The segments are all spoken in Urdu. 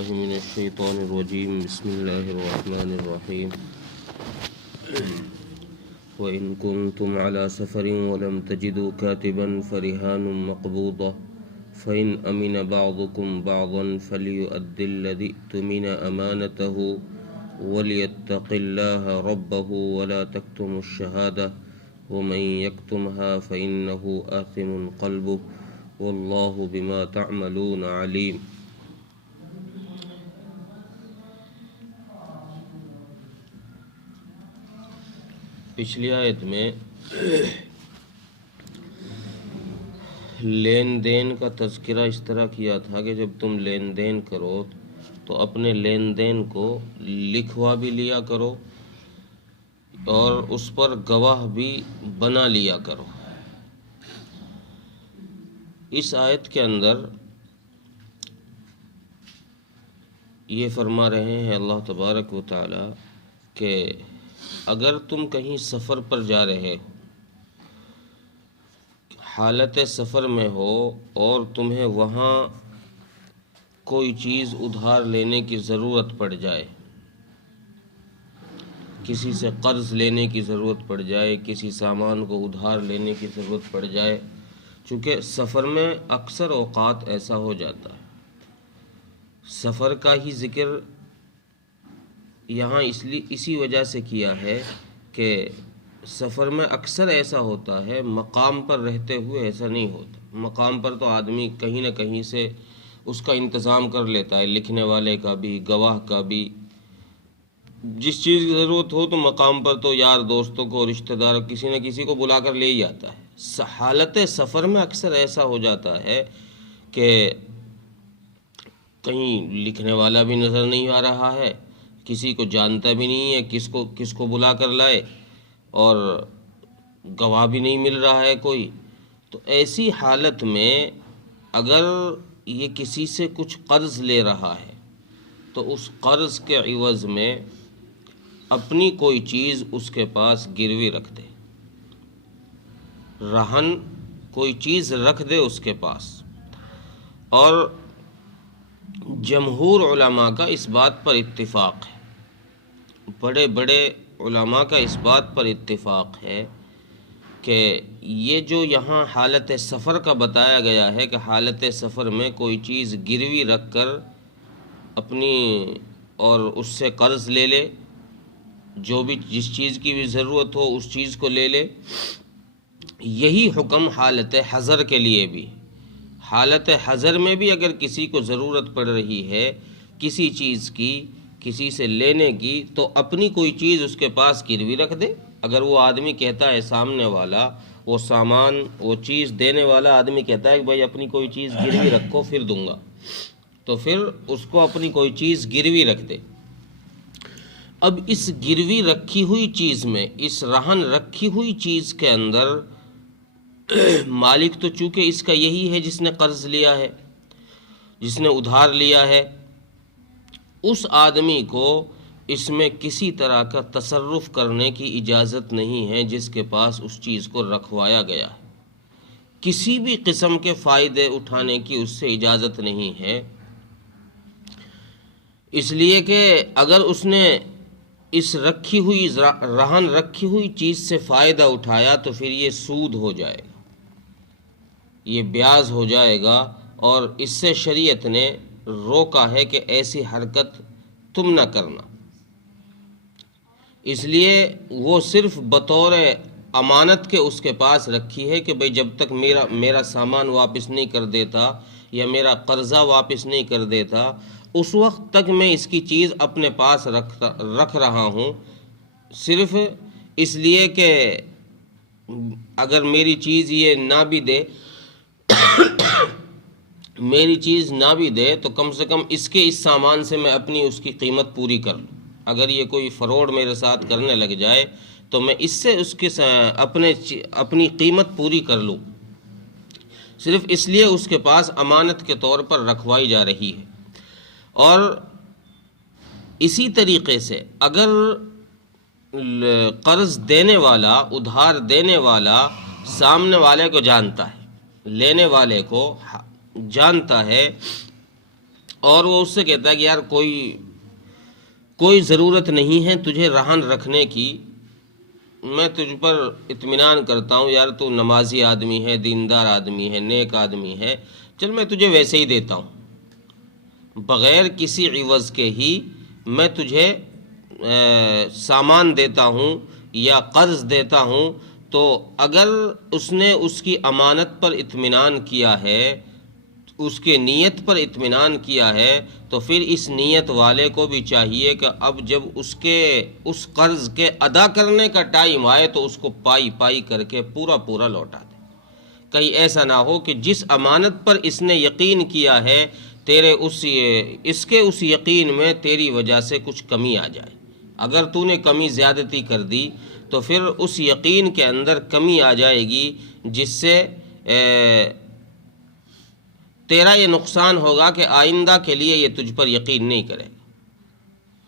بالله من الشيطان الرجيم بسم الله الرحمن الرحيم وإن كنتم على سفر ولم تجدوا كاتبا فرهان مقبوضة فإن أمن بعضكم بعضا فليؤد الذي اؤتمن أمانته وليتق الله ربه ولا تكتموا الشهادة ومن يكتمها فإنه آثم قلبه واللہ بما تعملون علیم۔ پچھلی آیت میں لین دین کا تذکرہ اس طرح کیا تھا کہ جب تم لین دین کرو تو اپنے لین دین کو لکھوا بھی لیا کرو اور اس پر گواہ بھی بنا لیا کرو۔ اس آیت کے اندر یہ فرما رہے ہیں اللہ تبارک و تعالی کہ اگر تم کہیں سفر پر جا رہے ہو، حالت سفر میں ہو اور تمہیں وہاں کوئی چیز ادھار لینے کی ضرورت پڑ جائے، کسی سے قرض لینے کی ضرورت پڑ جائے، کسی سامان کو ادھار لینے کی ضرورت پڑ جائے، چونکہ سفر میں اکثر اوقات ایسا ہو جاتا ہے۔ سفر کا ہی ذکر یہاں اسی وجہ سے کیا ہے کہ سفر میں اکثر ایسا ہوتا ہے، مقام پر رہتے ہوئے ایسا نہیں ہوتا۔ مقام پر تو آدمی کہیں نہ کہیں سے اس کا انتظام کر لیتا ہے، لکھنے والے کا بھی، گواہ کا بھی۔ جس چیز کی ضرورت ہو تو مقام پر تو یار دوستوں کو، رشتہ داروں، کسی نہ کسی کو بلا کر لے ہی جاتا ہے۔ حالت سفر میں اکثر ایسا ہو جاتا ہے کہ کہیں لکھنے والا بھی نظر نہیں آ رہا ہے، کسی کو جانتا بھی نہیں ہے، کس کو بلا کر لائے، اور گواہ بھی نہیں مل رہا ہے کوئی۔ تو ایسی حالت میں اگر یہ کسی سے کچھ قرض لے رہا ہے تو اس قرض کے عوض میں اپنی کوئی چیز اس کے پاس گروی رکھ دے، رہن کوئی چیز رکھ دے اس کے پاس۔ اور جمہور علماء کا اس بات پر اتفاق ہے، بڑے بڑے علماء کا اس بات پر اتفاق ہے کہ یہ جو یہاں حالت سفر کا بتایا گیا ہے کہ حالت سفر میں کوئی چیز گروی رکھ کر اپنی اور اس سے قرض لے لے، جو بھی جس چیز کی بھی ضرورت ہو اس چیز کو لے لے، یہی حکم حالت حضر کے لیے بھی۔ حالت حضر میں بھی اگر کسی کو ضرورت پڑ رہی ہے کسی چیز کی، کسی سے لینے کی، تو اپنی کوئی چیز اس کے پاس گروی رکھ دے۔ اگر وہ آدمی کہتا ہے، سامنے والا وہ سامان، وہ چیز دینے والا آدمی کہتا ہے کہ بھائی اپنی کوئی چیز گروی رکھو پھر دوں گا، تو پھر اس کو اپنی کوئی چیز گروی رکھ دے۔ اب اس گروی رکھی ہوئی چیز میں، اس رہن رکھی ہوئی چیز کے اندر مالک تو چونکہ اس کا یہی ہے جس نے قرض لیا ہے، جس نے ادھار لیا ہے، اس آدمی کو اس میں کسی طرح کا تصرف کرنے کی اجازت نہیں ہے جس کے پاس اس چیز کو رکھوایا گیا ہے۔ کسی بھی قسم کے فائدے اٹھانے کی اس سے اجازت نہیں ہے، اس لیے کہ اگر اس نے اس رہن رکھی ہوئی چیز سے فائدہ اٹھایا تو پھر یہ سود ہو جائے گا، یہ بیاض ہو جائے گا، اور اس سے شریعت نے روکا ہے کہ ایسی حرکت تم نہ کرنا۔ اس لیے وہ صرف بطور امانت کے اس کے پاس رکھی ہے کہ بھئی جب تک میرا سامان واپس نہیں کر دیتا یا میرا قرضہ واپس نہیں کر دیتا، اس وقت تک میں اس کی چیز اپنے پاس رکھ رہا ہوں، صرف اس لیے کہ اگر میری چیز یہ نہ بھی دے میری چیز نہ بھی دے تو کم سے کم اس سامان سے میں اپنی اس کی قیمت پوری کر لوں۔ اگر یہ کوئی فراڈ میرے ساتھ کرنے لگ جائے تو میں اس سے اپنی قیمت پوری کر لوں، صرف اس لیے اس کے پاس امانت کے طور پر رکھوائی جا رہی ہے۔ اور اسی طریقے سے اگر قرض دینے والا، ادھار دینے والا سامنے والے کو جانتا ہے، لینے والے کو جانتا ہے اور وہ اس سے کہتا ہے کہ یار کوئی ضرورت نہیں ہے تجھے رہن رکھنے کی، میں تجھ پر اطمینان کرتا ہوں، یار تو نمازی آدمی ہے، دیندار آدمی ہے، نیک آدمی ہے، چل میں تجھے ویسے ہی دیتا ہوں، بغیر کسی عوض کے ہی میں تجھے سامان دیتا ہوں یا قرض دیتا ہوں۔ تو اگر اس نے اس کی امانت پر اطمینان کیا ہے، اس کے نیت پر اطمینان کیا ہے، تو پھر اس نیت والے کو بھی چاہیے کہ اب جب اس قرض کے ادا کرنے کا ٹائم آئے تو اس کو پائی کر کے پورا لوٹا دے۔ کہیں ایسا نہ ہو کہ جس امانت پر اس نے یقین کیا ہے، اس کے یقین میں تیری وجہ سے کچھ کمی آ جائے۔ اگر تو نے کمی زیادتی کر دی تو پھر اس یقین کے اندر کمی آ جائے گی، جس سے تیرا یہ نقصان ہوگا کہ آئندہ کے لیے یہ تجھ پر یقین نہیں کرے گا۔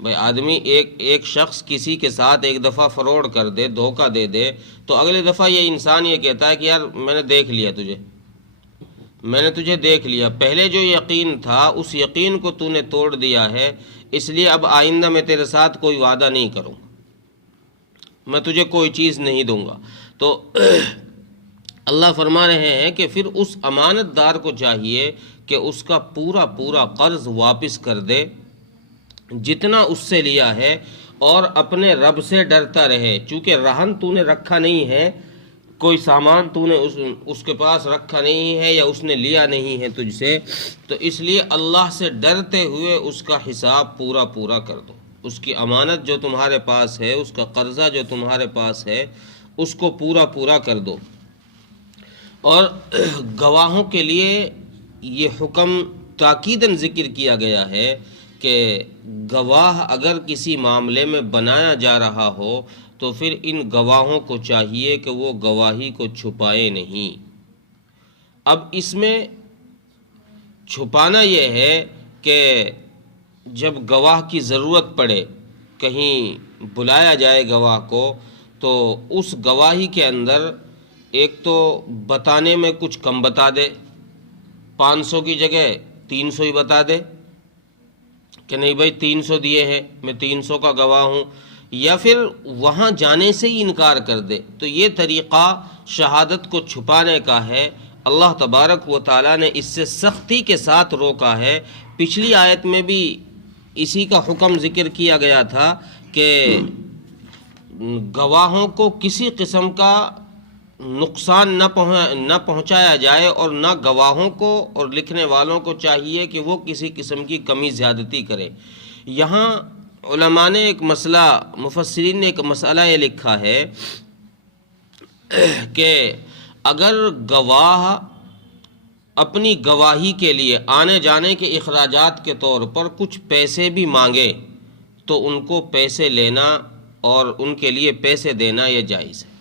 بھائی آدمی ایک شخص کسی کے ساتھ ایک دفعہ فراڈ کر دے، دھوکہ دے دے، تو اگلے دفعہ یہ انسان یہ کہتا ہے کہ یار میں نے دیکھ لیا، پہلے جو یقین تھا اس یقین کو تو نے توڑ دیا ہے، اس لیے اب آئندہ میں تیرے ساتھ کوئی وعدہ نہیں کروں گا، میں تجھے کوئی چیز نہیں دوں گا۔ تو اللہ فرما رہے ہیں کہ پھر اس امانت دار کو چاہیے کہ اس کا پورا قرض واپس کر دے جتنا اس سے لیا ہے، اور اپنے رب سے ڈرتا رہے، چونکہ رہن تو نے رکھا نہیں ہے، کوئی سامان تو نے اس کے پاس رکھا نہیں ہے یا اس نے لیا نہیں ہے تجھ سے، تو اس لیے اللہ سے ڈرتے ہوئے اس کا حساب پورا کر دو۔ اس کی امانت جو تمہارے پاس ہے، اس کا قرضہ جو تمہارے پاس ہے، اس کو پورا کر دو۔ اور گواہوں کے لیے یہ حکم تاکیداً ذکر کیا گیا ہے کہ گواہ اگر کسی معاملے میں بنایا جا رہا ہو تو پھر ان گواہوں کو چاہیے کہ وہ گواہی کو چھپائے نہیں۔ اب اس میں چھپانا یہ ہے کہ جب گواہ کی ضرورت پڑے، کہیں بلایا جائے گواہ کو، تو اس گواہی کے اندر ایک تو بتانے میں کچھ کم بتا دے، 500 کی جگہ 300 ہی بتا دے کہ نہیں بھائی 300 دیے ہیں، میں 300 کا گواہ ہوں، یا پھر وہاں جانے سے ہی انکار کر دے۔ تو یہ طریقہ شہادت کو چھپانے کا ہے، اللہ تبارک و تعالیٰ نے اس سے سختی کے ساتھ روکا ہے۔ پچھلی آیت میں بھی اسی کا حکم ذکر کیا گیا تھا کہ گواہوں کو کسی قسم کا نقصان نہ پہنچایا جائے، اور نہ گواہوں کو اور لکھنے والوں کو چاہیے کہ وہ کسی قسم کی کمی زیادتی کرے۔ یہاں علماء نے مفسرین نے ایک مسئلہ یہ لکھا ہے کہ اگر گواہ اپنی گواہی کے لیے آنے جانے کے اخراجات کے طور پر کچھ پیسے بھی مانگے تو ان کو پیسے لینا اور ان کے لیے پیسے دینا یہ جائز ہے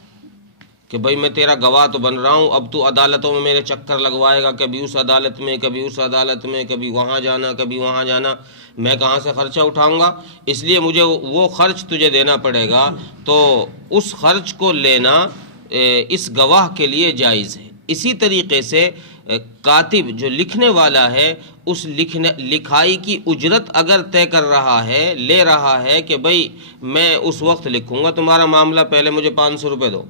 کہ بھائی میں تیرا گواہ تو بن رہا ہوں، اب تو عدالتوں میں میرے چکر لگوائے گا، کبھی اس عدالت میں کبھی اس عدالت میں، کبھی وہاں جانا کبھی وہاں جانا، میں کہاں سے خرچہ اٹھاؤں گا؟ اس لیے مجھے وہ خرچ تجھے دینا پڑے گا۔ تو اس خرچ کو لینا اس گواہ کے لیے جائز ہے۔ اسی طریقے سے کاتب جو لکھنے والا ہے، اس لکھائی کی اجرت اگر طے کر رہا ہے، لے رہا ہے کہ بھائی میں اس وقت لکھوں گا تمہارا معاملہ، پہلے مجھے 500 روپے دو،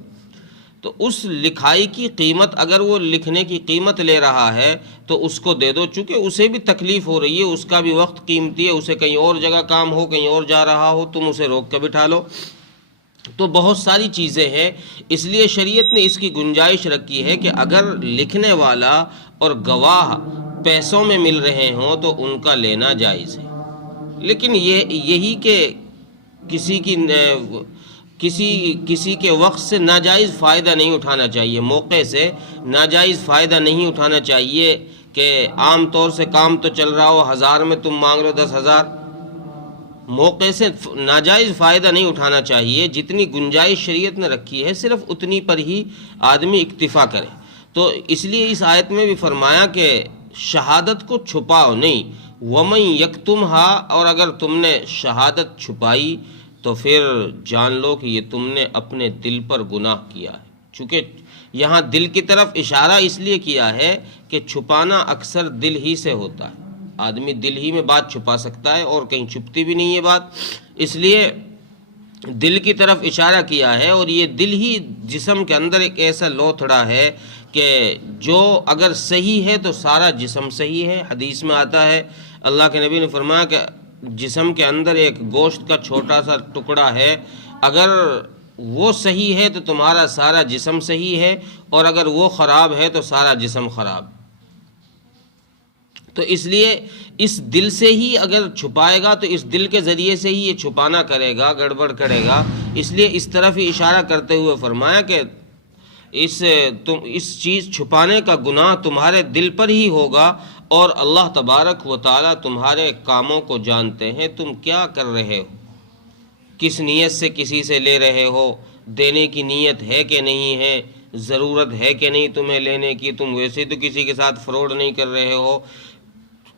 تو اس لکھائی کی قیمت اگر وہ لکھنے کی قیمت لے رہا ہے تو اس کو دے دو، چونکہ اسے بھی تکلیف ہو رہی ہے، اس کا بھی وقت قیمتی ہے، اسے کہیں اور جگہ کام ہو، کہیں اور جا رہا ہو، تم اسے روک کے بٹھا لو۔ تو بہت ساری چیزیں ہیں، اس لیے شریعت نے اس کی گنجائش رکھی ہے کہ اگر لکھنے والا اور گواہ پیسوں میں مل رہے ہوں تو ان کا لینا جائز ہے۔ لیکن یہی کہ کسی کے وقت سے ناجائز فائدہ نہیں اٹھانا چاہیے، موقع سے ناجائز فائدہ نہیں اٹھانا چاہیے کہ عام طور سے کام تو چل رہا ہو، 1000 میں تم مانگ لو 10,000، موقع سے ناجائز فائدہ نہیں اٹھانا چاہیے۔ جتنی گنجائش شریعت نے رکھی ہے صرف اتنی پر ہی آدمی اکتفا کرے۔ تو اس لیے اس آیت میں بھی فرمایا کہ شہادت کو چھپاؤ نہیں، وَمَن يَكْتُمْهَا، اور اگر تم نے شہادت چھپائی تو پھر جان لو کہ یہ تم نے اپنے دل پر گناہ کیا ہے۔ چونکہ یہاں دل کی طرف اشارہ اس لیے کیا ہے کہ چھپانا اکثر دل ہی سے ہوتا ہے، آدمی دل ہی میں بات چھپا سکتا ہے اور کہیں چھپتی بھی نہیں ہے بات، اس لیے دل کی طرف اشارہ کیا ہے۔ اور یہ دل ہی جسم کے اندر ایک ایسا لوتھڑا ہے کہ جو اگر صحیح ہے تو سارا جسم صحیح ہے۔ حدیث میں آتا ہے، اللہ کے نبی نے فرمایا کہ جسم کے اندر ایک گوشت کا چھوٹا سا ٹکڑا ہے، اگر وہ صحیح ہے تو تمہارا سارا جسم صحیح ہے، اور اگر وہ خراب ہے تو سارا جسم خراب۔ تو اس لیے اس دل سے ہی اگر چھپائے گا تو اس دل کے ذریعے سے ہی یہ چھپانا کرے گا، گڑبڑ کرے گا۔ اس لیے اس طرف ہی اشارہ کرتے ہوئے فرمایا کہ اس چیز چھپانے کا گناہ تمہارے دل پر ہی ہوگا، اور اللہ تبارک و تعالیٰ تمہارے کاموں کو جانتے ہیں، تم کیا کر رہے ہو، کس نیت سے کسی سے لے رہے ہو، دینے کی نیت ہے کہ نہیں ہے، ضرورت ہے کہ نہیں تمہیں لینے کی، تم ویسے تو کسی کے ساتھ فراڈ نہیں کر رہے ہو،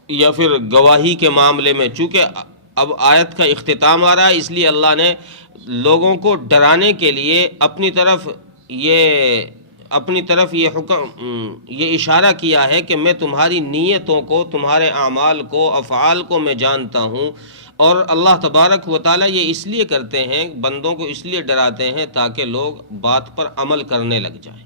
یا پھر گواہی کے معاملے میں۔ چونکہ اب آیت کا اختتام آ رہا ہے، اس لیے اللہ نے لوگوں کو ڈرانے کے لیے اپنی طرف یہ حکم، یہ اشارہ کیا ہے کہ میں تمہاری نیتوں کو، تمہارے اعمال کو، افعال کو میں جانتا ہوں۔ اور اللہ تبارک و تعالیٰ یہ اس لیے کرتے ہیں، بندوں کو اس لیے ڈراتے ہیں تاکہ لوگ بات پر عمل کرنے لگ جائیں،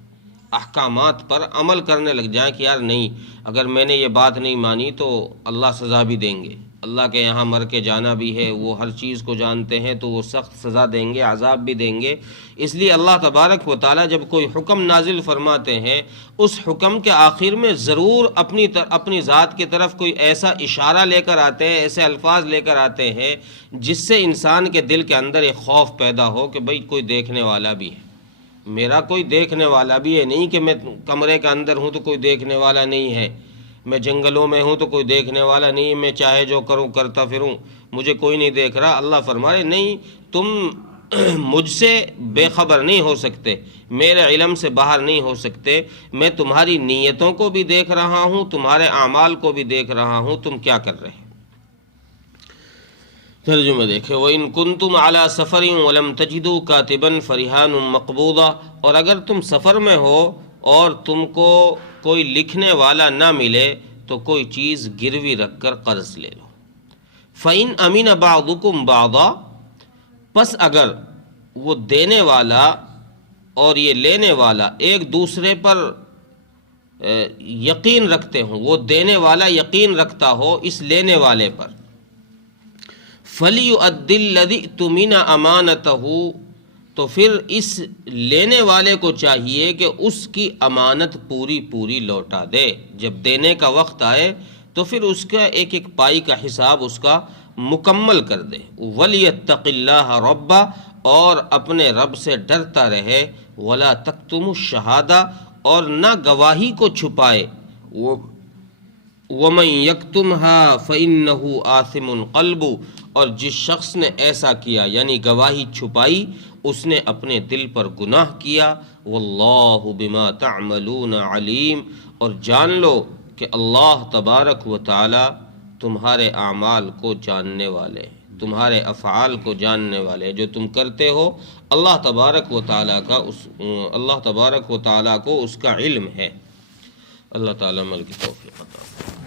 احکامات پر عمل کرنے لگ جائیں کہ یار نہیں، اگر میں نے یہ بات نہیں مانی تو اللہ سزا بھی دیں گے، اللہ کے یہاں مر کے جانا بھی ہے، وہ ہر چیز کو جانتے ہیں تو وہ سخت سزا دیں گے، عذاب بھی دیں گے۔ اس لیے اللہ تبارک و تعالیٰ جب کوئی حکم نازل فرماتے ہیں، اس حکم کے آخر میں ضرور اپنی ذات کی طرف کوئی ایسا اشارہ لے کر آتے ہیں، ایسے الفاظ لے کر آتے ہیں جس سے انسان کے دل کے اندر ایک خوف پیدا ہو کہ بھئی کوئی دیکھنے والا بھی ہے، میرا کوئی دیکھنے والا بھی ہے، نہیں کہ میں کمرے کے اندر ہوں تو کوئی دیکھنے والا نہیں ہے، میں جنگلوں میں ہوں تو کوئی دیکھنے والا نہیں، میں چاہے جو کروں کرتا پھروں، مجھے کوئی نہیں دیکھ رہا۔ اللہ فرما رہے نہیں، تم مجھ سے بے خبر نہیں ہو سکتے، میرے علم سے باہر نہیں ہو سکتے، میں تمہاری نیتوں کو بھی دیکھ رہا ہوں، تمہارے اعمال کو بھی دیکھ رہا ہوں، تم کیا کر رہے ہیں۔ ترجمہ دیکھیں، وَإِن كُنتُمْ عَلَى سَفَرٍ وَلَمْ تَجِدُوا كَاتِبًا فَرِهَانٌ مَّقْبُوضَةٌ، اور اگر تم سفر میں ہو اور تم کو کوئی لکھنے والا نہ ملے تو کوئی چیز گروی رکھ کر قرض لے لو۔ فَإِنْ أَمِنَ بَعْضُكُمْ بَعْضًا، پس اگر وہ دینے والا اور یہ لینے والا ایک دوسرے پر یقین رکھتے ہوں، وہ دینے والا یقین رکھتا ہو اس لینے والے پر، فَلْيُؤَدِّ الَّذِي اؤْتُمِنَ أَمَانَتَهُ، تو پھر اس لینے والے کو چاہیے کہ اس کی امانت پوری لوٹا دے۔ جب دینے کا وقت آئے تو پھر اس کا ایک ایک پائی کا حساب اس کا مکمل کر دے۔ وَلْيَتَّقِ اللَّهَ رَبَّهُ، اور اپنے رب سے ڈرتا رہے۔ وَلَا تَكْتُمُوا الشَّهَادَةَ، اور نہ گواہی کو چھپائے۔ وَمَن يَكْتُمْهَا فَإِنَّهُ آثِمٌ قَلْبُهُ، اور جس شخص نے ایسا کیا یعنی گواہی چھپائی، اس نے اپنے دل پر گناہ کیا۔ واللہ بما تعملون علیم، اور جان لو کہ اللہ تبارک و تعالی تمہارے اعمال کو جاننے والے، تمہارے افعال کو جاننے والے، جو تم کرتے ہو اللہ تبارک و تعالی کو اس کا علم ہے۔ اللہ تعالی عمل کی توفیق عطا فرمائے۔